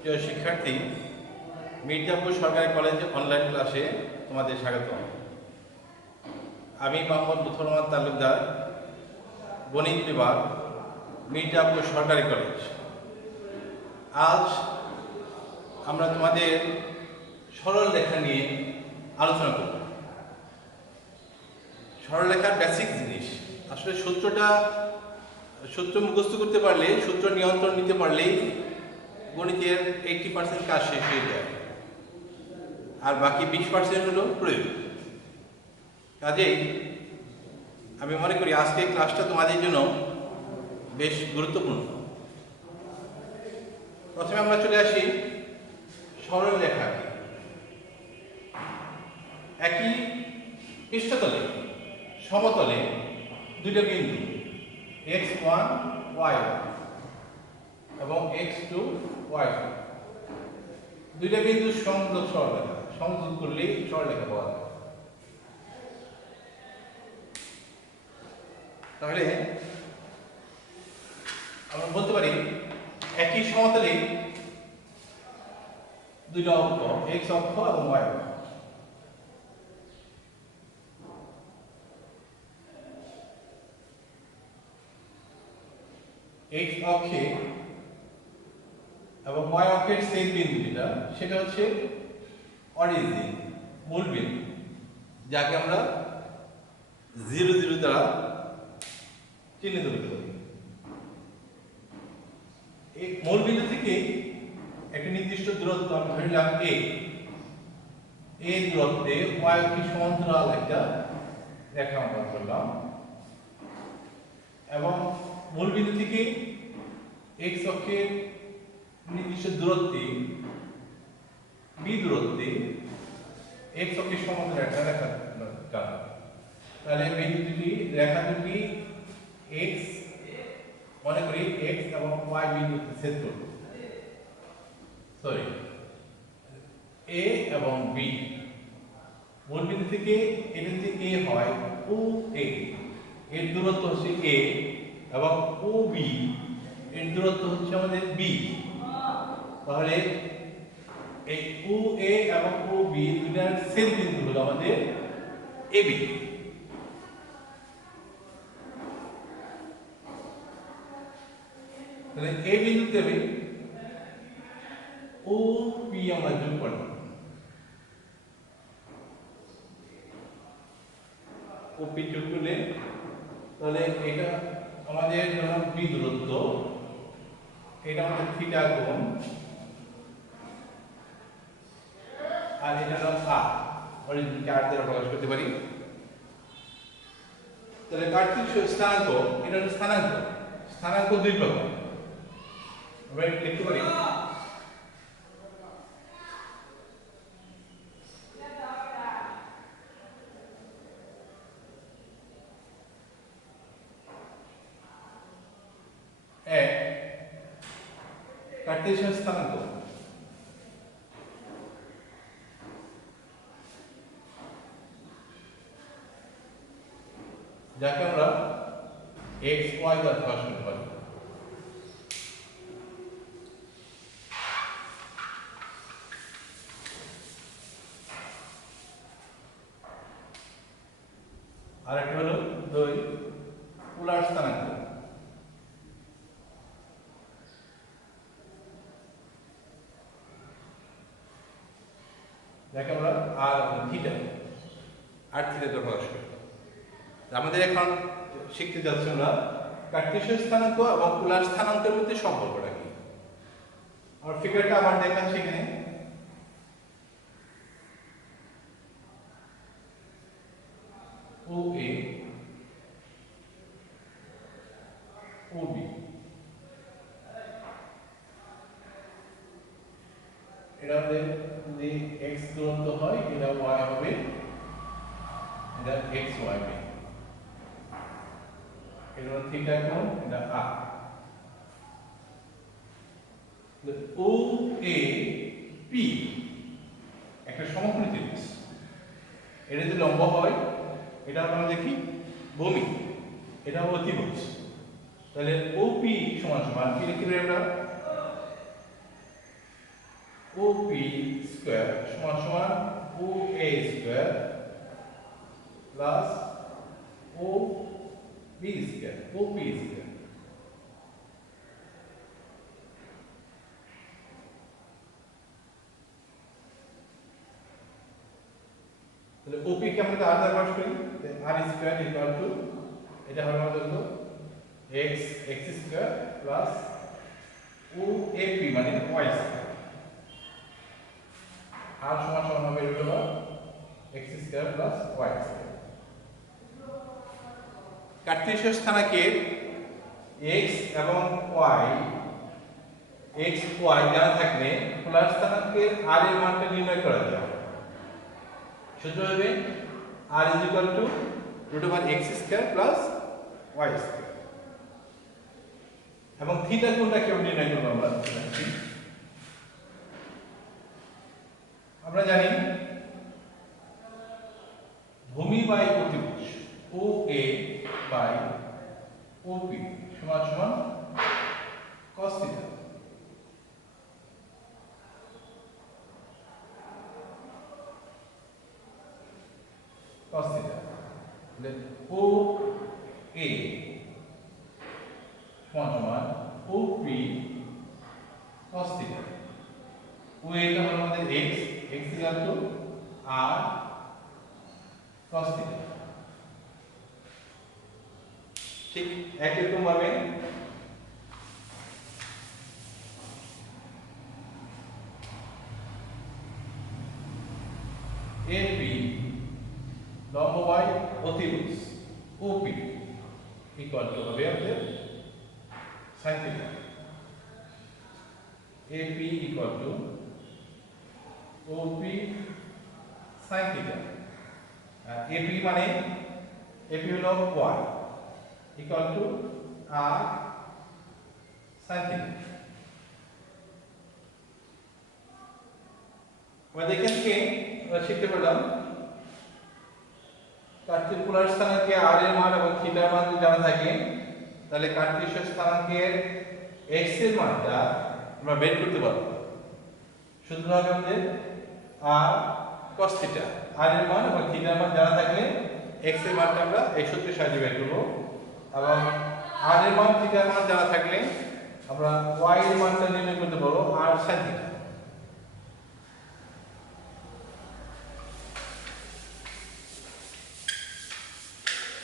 প্রিয় শিক্ষার্থী, মির্জাপুর সরকারি কলেজে অনলাইন ক্লাসে তোমাদের স্বাগত। আমি মোহাম্মদ লুৎফর রহমান তালুকদার, গণিত বিভাগ, মির্জাপুর সরকারি কলেজ। আজ আমরা তোমাদের সরল রেখা নিয়ে আলোচনা করব। সরল রেখার বেসিক জিনিস, আসলে সূত্র মুখস্থ করতে পারলে, সূত্র নিয়ন্ত্রণ নিতে পারলেই গণিতের 80% কাজ শেষ হয়ে যায়, আর বাকি 20% হলো প্রয়োগ। কাজেই আমি মনে করি আজকে ক্লাসটা তোমাদের জন্য বেশ গুরুত্বপূর্ণ। প্রথমে আমরা চলে আসি সরল রেখা। একই পৃষ্ঠতলে সমতলে দুটো বিন্দু x1 y1 এবং x2 y2, দুইটা বিন্দু সংযোগ সরলরেখা, সংযোগ করলেই সরলরেখা পাওয়া যায়। তাহলে আমরা বলতে পারি একই সমতলে দুইটা অক্ষ, x অক্ষ এবং y অক্ষ। x অক্ষে এবং y অক্ষের ছেদ বিন্দু যেটা, সেটা হচ্ছে অরিজিন, মূল বিন্দু, যাকে আমরা 0 0 দ্বারা চিহ্নিত করতে পারি। এই মূল বিন্দু থেকে একটা নির্দিষ্ট দূরত্ব আমরা ধরে নিলাম a, এই দূরত্বে y অক্ষের সমান্তরাল একটা রেখা অঙ্কন করলাম এবং মূল বিন্দু থেকে x অক্ষের নির্দিষ্ট দূরত্বে b দূরত্বে x অক্ষের সমান্তরাল একটা রেখা টানা। তাহলে বিন্দু দুটি, রেখা দুটি x, মনে করি x এবং y বিন্দুতে ছেদ করবে, সরি a এবং b। মূল বিন্দু থেকে এটা যদি a হয়, ও a এর দূরত্ব হচ্ছে a এবং ও b এর দূরত্ব হচ্ছে আমাদের b। তাহলে এই ও a এবং ও b দুটার ছেদ বিন্দু হলো আমাদের ab। তাহলে a বিন্দুতে আমি ও p আমরা যোগ করলাম, ও p যোগ করলে তাহলে এটা আমাদের ধরুন b দূরত্ব, এটা আমাদের থিটা কোণ, আর এটা হলো r, অরিজিনকে r দ্বারা প্রকাশ করতে পারি। তাহলে কার্তিক স্থানাঙ্ক, এটা হলো স্থানাঙ্ক দুই প্রকার, আমরা লিখতে পারি এক কার্টেসিয়ান স্থানাঙ্ক, যাকে আমরা x y দ্বারা প্রকাশ করতে পারি। আর একটা হলো দুই পোলার স্থানাঙ্ক, যাকে আমরা আর থিটা দ্বারা প্রকাশ করি। আমাদের এখন শিখতে যাচ্ছি আমরা কার্টেসীয় স্থানাঙ্ক এবং পোলার স্থানাঙ্কের মধ্যে সম্পর্কটা কি। আর ফিগারটা আবার দেখাচ্ছি এখানে। ও এ ও বি, এটা আমাদের যদি x দূরত্ব হয়, এটা y হবে, এটা x y হবে, এটা হলো থিটা কোণ, এটা r। ও এ পি একটা সমকোণী ত্রিভুজ, এটা যদি লম্ব হয়, এটা আমরা দেখি ভূমি, এটা হলো অতিভুজ। তাহলে OP সমান সমান কি লিখতে পারি আমরা, ওপি স্কয়ার সমান সমান OA square plus OB square OP square. তাহলে ওপি কে আমরা আর দ্বারা প্রকাশ করি, আর স্কয়ার ইকুয়াল টু এটা হবে আমাদের হলো এক্স স্কয়ার প্লাস ওএপি মানে ওয়াই স্কয়ার, আর সমান সমান হবে হলো x square plus y square. কার্টেসীয় স্থানাঙ্কের এক্স এবং ওয়াই জানা থাকলে পোলার স্থানাঙ্কের আর এর মানটা নির্ণয় করা যায়। সূত্র হবে r = √x² + y² এবং থিটা কোণটা কিভাবে নির্ণয় করব আমরা জানি ভূমি বাই অতিভুজ OA বাই OP সমান সমান cos theta. cos theta then OA সমান OP cos theta। OA টা হলো আমাদের x equal to r cos theta। ঠিক একই রকম ভাবে AP লম্ব বাই অতিভুজ OP ইকুয়াল টু হবে আমাদের sin theta. AP equal to OP sin theta. AP মানে AP হলো y equal to r sin theta. আমরা এখান থেকে শিখতে পারলাম কার্টেসীয় পোলার স্থানাঙ্কে r এর মান এবং থিটার মান যদি জানা থাকে তাহলে কার্টেসীয় স্থানাঙ্কের x এর মানটা আমরা বের করতে পারবো। সূত্র হবে আমাদের r cos থিটা। r এর মান এবং থিটার মান জানা থাকলে x এর মানটা আমরা এই সূত্রের সাহায্যে বের করব এবং r এর মান থিটার মান জানা থাকলে আমরা y এর মানটা নির্ণয় করতে পারবো r sin থিটা।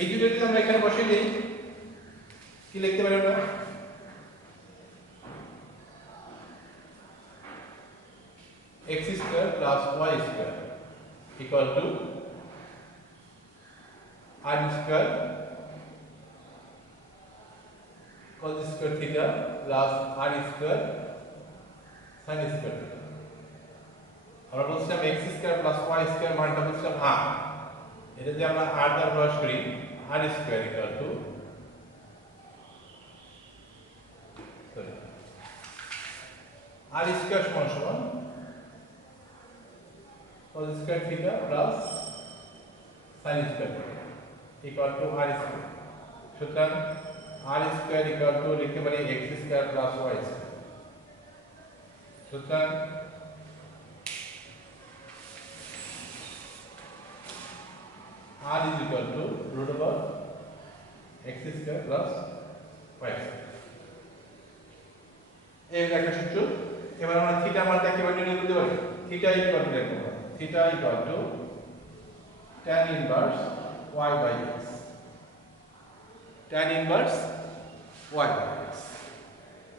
এই দুটো যদি আমরা এখানে বসিয়ে দিই কি লিখতে পারি আমরা x² + y² equal to r² cos² theta plus r² sin² theta। আমরা বলছিলাম x² + y² মানটা বলছিলাম r, এটা যদি আমরা r দ্বারা প্রকাশ করি r² equal to r² সমান সমান cos² theta plus sin² theta equal to r²। সুতরাং r² equal to লিখতে পারি x² plus y²। সুতরাং r is equal to √x² plus y²। এই একটা সূত্র। এবার আমরা থিটা মানটা কিভাবে নির্ণয় করতে পারি? থিটা ইকুয়াল টু লিখব theta equal to tan inverse y by x। tan inverse y by x।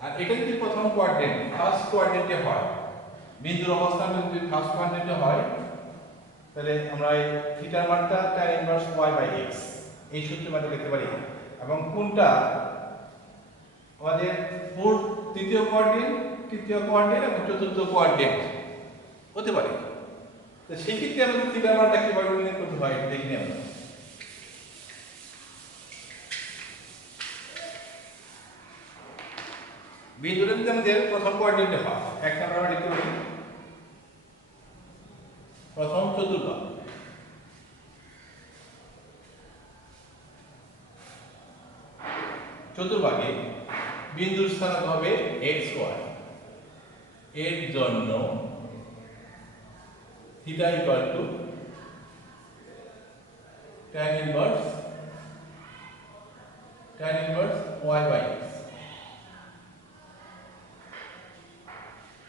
আর এটা যদি প্রথম কোয়াড্রেন্ট ফার্স্ট কোয়াড্রেন্টে হয়, বিন্দুর অবস্থান যদি ফার্স্ট কোয়াড্রেন্টে হয় তাহলে আমরা এই থিটার মানটা tan inverse y by x এই সূত্রের মাধ্যমে লিখতে পারি এবং কোনটা আমাদের তৃতীয় কোয়াড্রেন্ট এবং চতুর্থ কোয়াড্রেন্ট হতে পারে। তো সেই ক্ষেত্রে আমাদের থিটার মানটা কিভাবে নির্ণয় করতে হয় দেখি নিই আমরা। বিন্দুটা যদি আমাদের প্রথম কোয়াড্রেন্টে হয়, এক নম্বর আমরা লিখতে পারি প্রথম চতুর্ভাগ। চতুর্ভাগে বিন্দুর স্থানাঙ্ক হবে xy। এর জন্য theta equal to tan inverse y by x,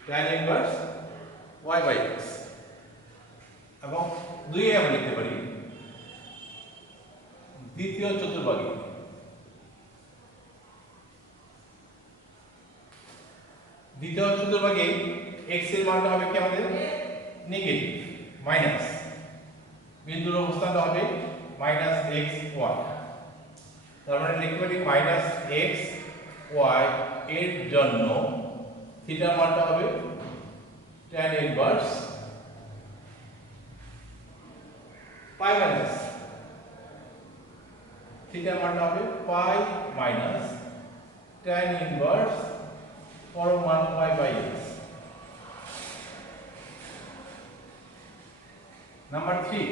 tan inverse y by x এবং দুই আমরা লিখতে পারি দ্বিতীয় চতুর্ভাগে x এর মানটা হবে কি আমাদের নেগেটিভ মাইনাস বিন্দুর অবস্থানটা হবে মাইনাস x y, তার মানে লিখতে পারি মাইনাস x y এর জন্য থিটার মানটা হবে tan ইনভার্স পাই মাইনাস থিটার মানটা হবে পাই মাইনাস tan ইনভার্স পরম মান y বাই x। নাম্বার 3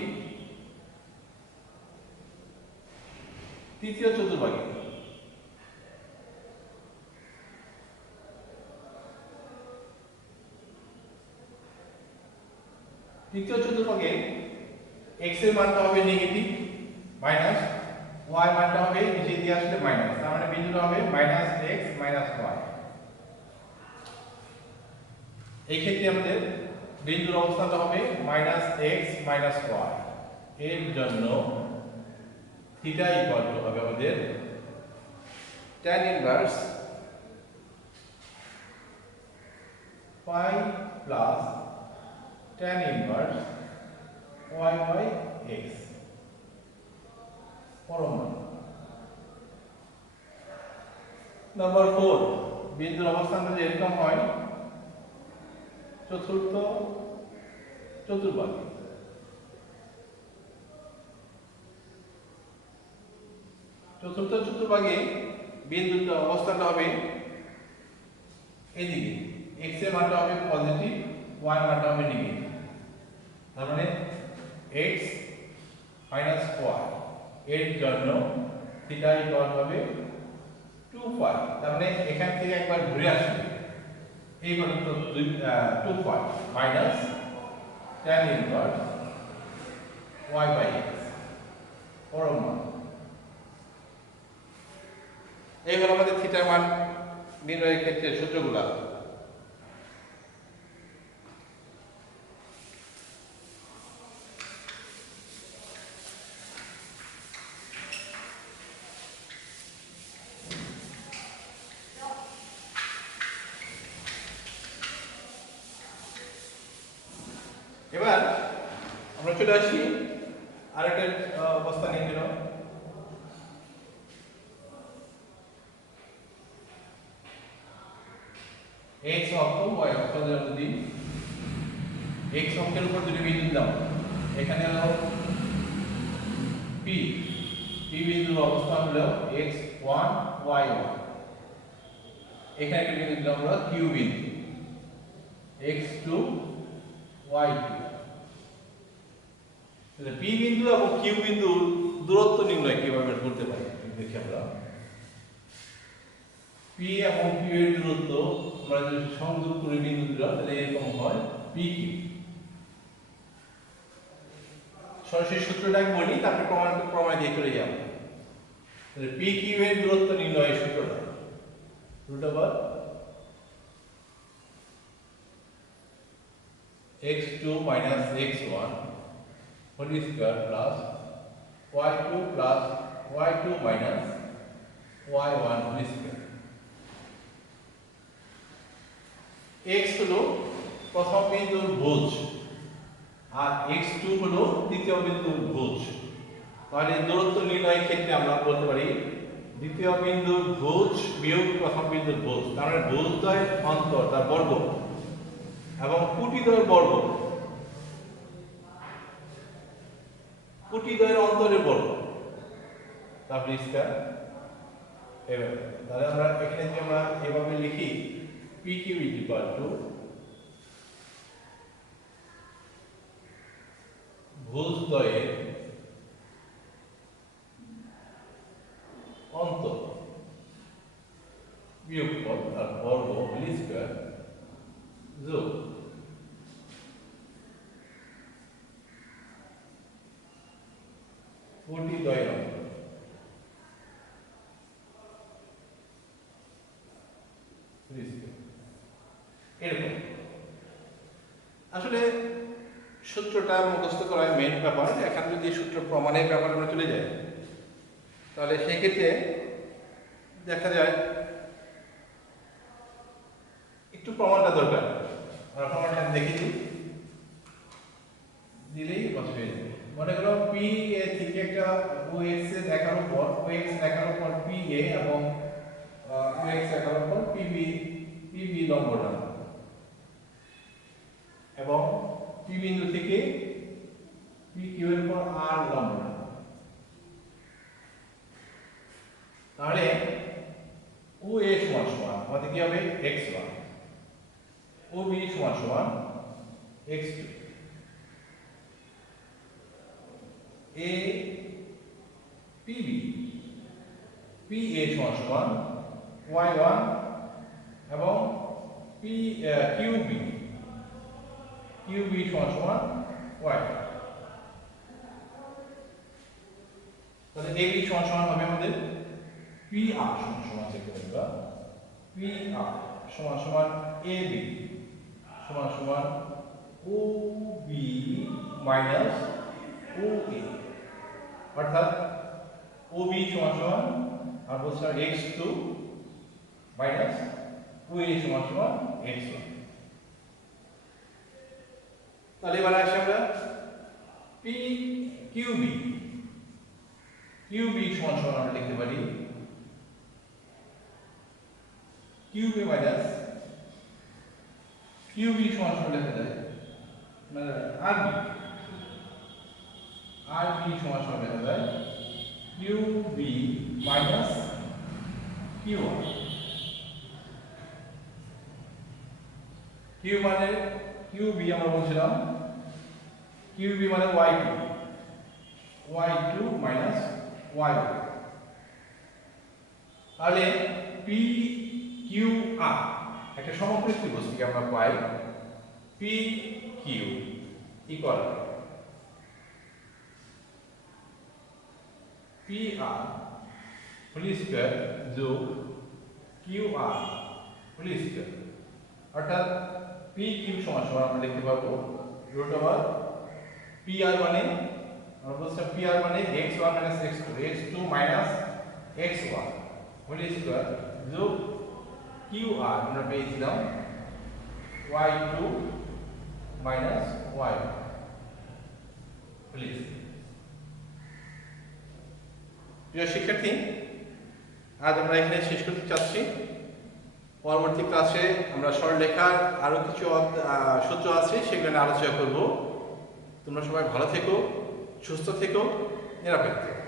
তৃতীয় চতুর্ভাগে x এর মানটা হবে নেগেটিভ মাইনাস y মানটা হবে নিচে দিয়ে আসলে মাইনাস, তার মানে বিন্দুটা হবে মাইনাস x মাইনাস y। এই ক্ষেত্রে আমাদের বিন্দুর অবস্থানটা হবে মাইনাস x মাইনাস y এর জন্য থিটা ইকুয়াল টু হবে আমাদের tan inverse pi plus tan inverse y by x পরম মান। নাম্বার 4 বিন্দুর অবস্থানটা যদি এরকম হয় চতুর্থ চতুর্ভাগে বিন্দুর অবস্থানটা হবে এদিকে, x এর মানটা হবে পজিটিভ y মানটা হবে নেগেটিভ, তার মানে x মাইনাস y এর জন্য থিটা ইকুয়াল হবে 2 পাই, তার মানে এখান থেকে একবার ঘুরে আসবে এই পর্যন্ত 2 pi minus tan inverse y by x পরম মান। এই হলো আমাদের থিটার মান নির্ণয়ের ক্ষেত্রে সূত্রগুলো। এবার আমরা চলে আসি আরেকটা অবস্থা নিয়ে নিল। x অক্ষ y অক্ষ যদি x অক্ষের উপর দুটি বিন্দু দাও, এখানে হলো p বিন্দুর অবস্থান হলো x1 y1, এখানে একটা বিন্দু দিলাম হলো q বিন্দু x2 y2। তাহলে p বিন্দু এবং q বিন্দুর দূরত্ব নির্ণয় কিভাবে করতে পারি দেখি আমরা। p এবং q এর দূরত্ব আমরা যদি সংযোগ করি বিন্দু দুটো তাহলে এরকম হয় pq। সরাসরি সূত্রটা বলি তারপরে প্রমাণ দিয়ে করে যাব। তাহলে pq এর দূরত্ব নির্ণয়ের সূত্রটা x2 minus x1 whole square plus y2 plus y2 minus y1 whole square। x হলো প্রথম বিন্দুর ভুজ আর x2 হলো দ্বিতীয় বিন্দুর ভুজ, তাহলে দূরত্ব নির্ণয়ের ক্ষেত্রে আমরা বলতে পারি দ্বিতীয় বিন্দুর ভুজ বিয়োগ প্রথম বিন্দুর ভুজ, তার মানে ভুজদ্বয়ের অন্তর তার বর্গ এবং কুটিদ্বয়ের বর্গ কুটিদ্বয়ের অন্তরের বর্গ তারপরে স্কয়ার। এভাবে তাহলে আমরা এখানে যদি আমরা এভাবে লিখি PQ ইকুয়াল টু ভুজদ্বয়ের অন্তর বিয়োগফল আর বর্গ হোল স্কয়ার যোগ কোটি দ্বয় লম্ব। এরকম আসলে সূত্রটা মুখস্থ করা মেইন ব্যাপার। এখন যদি সূত্র প্রমাণের ব্যাপারে আমরা চলে যাই তাহলে সেক্ষেত্রে দেখা যায় একটু প্রমাণটা দরকার। আমরা প্রমাণটা দেখে দিলেই বস হয়ে যাবে। মনে করো পি এ থেকে একটা OX এর রেখার উপর OX রেখার উপর PA এবং OX রেখার উপর PB লম্ব টানা এবং P বিন্দু থেকে PQ এর উপর R লম্ব টানা। তাহলে OA সমান সমান আমাদের কি হবে x1, OB সমান সমান x2, A PB PA সমান সমান y1 এবং QB সমান সমান y। তাহলে AB সমান সমান হবে আমাদের PR সমান সমান চেক করে দেবা PR সমান সমান AB সমান সমান OB মাইনাস OA, অর্থাৎ OB সমান সমান আর বলছিলাম x2 মাইনাস OA সমান সমান x1। তাহলে এবার আসি আমরা QB সমান সমান আমরা লিখতে পারি QB মাইনাস QB সমান সমান লেখা যায় মানে RB সমান সমান লেখা যায় QB মাইনাস Q1। Q মানে QB আমরা বলছিলাম QB মানে y2 মাইনাস y1। তাহলে PQR একটা সমপৃষ্ঠ বস্তুকে আমরা পাই PQ equal PR whole square যোগ QR হোল স্কয়ার, অর্থাৎ PQ সমান সমান আমরা লিখতে পারবো রুট ওভার PR মানে আমরা বলছিলাম PR মানে x1 minus x2 minus x1 whole square যোগ QR আমরা পেয়েছিলাম y2 minus y1 whole square. প্রিয় শিক্ষার্থী, আজ আমরা এখানে শেষ করতে চাচ্ছি। পরবর্তী ক্লাসে আমরা সরলরেখার আরো কিছু সূত্র আছে সেগুলো নিয়ে আলোচনা করব। তোমরা সবাই ভালো থেকো, সুস্থ থেকো, নিরাপদ থেকো।